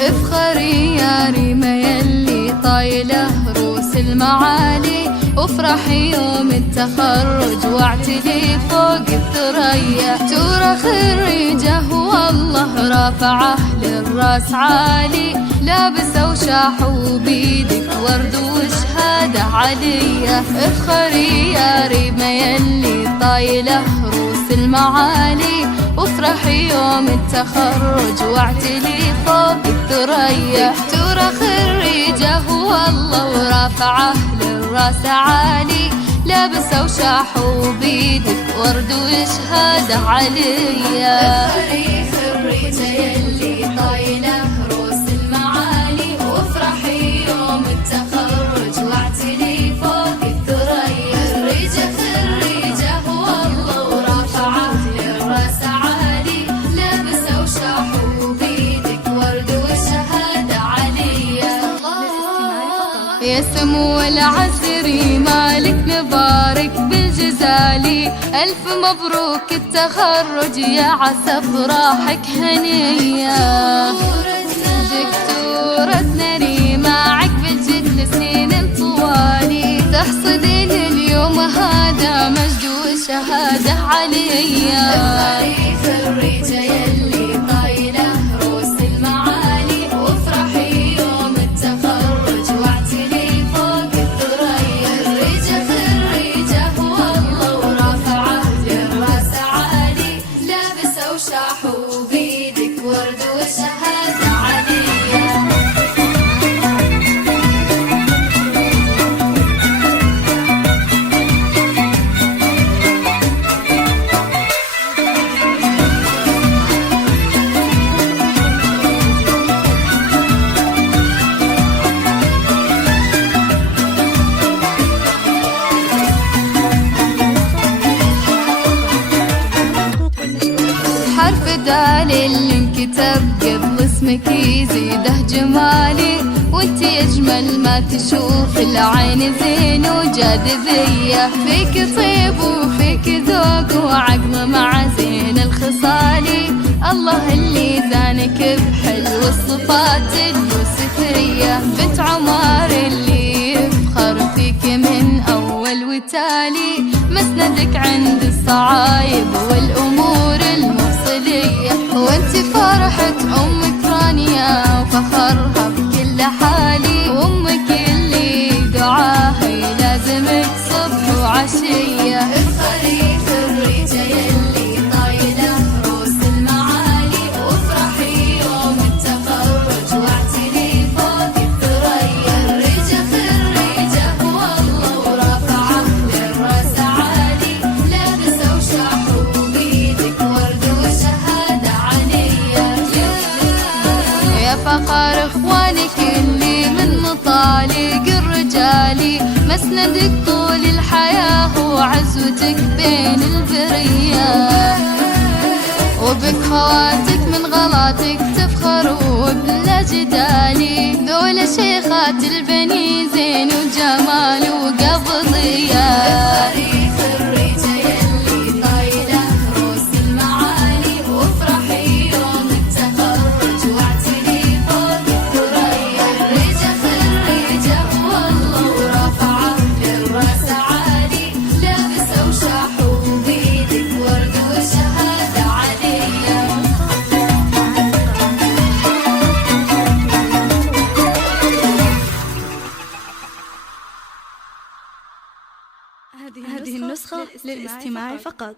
افخري يا ريمة يلي طايلة روس المعالي، وافرحي يوم التخرج واعتلي فوق الثريا. ترى خريجة والله رافعه للراس عالي، لابسة وشاحوا بيدك ورد وشهادة عليا. افخري يا ريمة يلي طايلة روس المعالي، وافرحي يوم التخرج واعتلي فوق الثريا. ترى خريجة والله ورافعه للراس عالي، لابسة وشاحوا بيدك ورد وشهادة عليا. افخري خريجة يلي طايلة روس المعالي، وافرحي يوم التخرج واعتلي فوق الثريا. خريجة والله ورافعه للراس عالي، لابسة وشاحوا بيدك ورد وشهادة عليا. يا سمو العسري مالك مبارك بالجزالي، ألف مبروك التخرج يا عسى افراحك هنية. دكتورتنا ريمة عقب الجد سنين طوالي، تحصدين اليوم هذا مجد وشهادة عليا. افخري خريجة يلي طايلة روس المعالي، وافرحي يوم التخرج واعتلي فوق الثريا. خريجة والله ورافعه للراس عالي، لابسة وشاحوا بيدك ورد وشهادة عليا. حرف دال اللي انكتب قبل اسمك يزيده جمالي، وانت اجمل ما تشوف العين زين وجاذبية. فيك طيب وفيك ذوق وعقل مع زين الخصالي، الله اللي زانك بحلو الصفات اليوسفية. بنت عمر اللي يفخر فيك من اول وتالي، مسندك عند الصعايب والامور المفصلية. وانت فرحة امك رانية وفخرها بكل حالي، وامك اللي دعاها يلازمك صبح وعشية. افخري خريجة يلي طايلة روس المعالي، وافرحي يوم التخرج واعتلي فوق الثريا. خريجة والله ورافعه للراس عالي، لابسة وشاحوا بيدك ورد وشهادة عليا. يا فخر اخوانك اللي من مطالق الرجالي، مسندك طول الحياة وعزوتك بين البرية. وبك خواتك من غلاطك تفخر وبلا جدالي، ذول شيخات البني زين وجمال وقبضية. خريجة يلي طايلة روس المعالي، وافرحي يوم التخرج واعتلي فوق الثريا. خريجة والله ورافعه للراس عالي، لابسة وشاحوا بيدك ورد وشهادة عليا. هذه النسخة للاستماع فقط.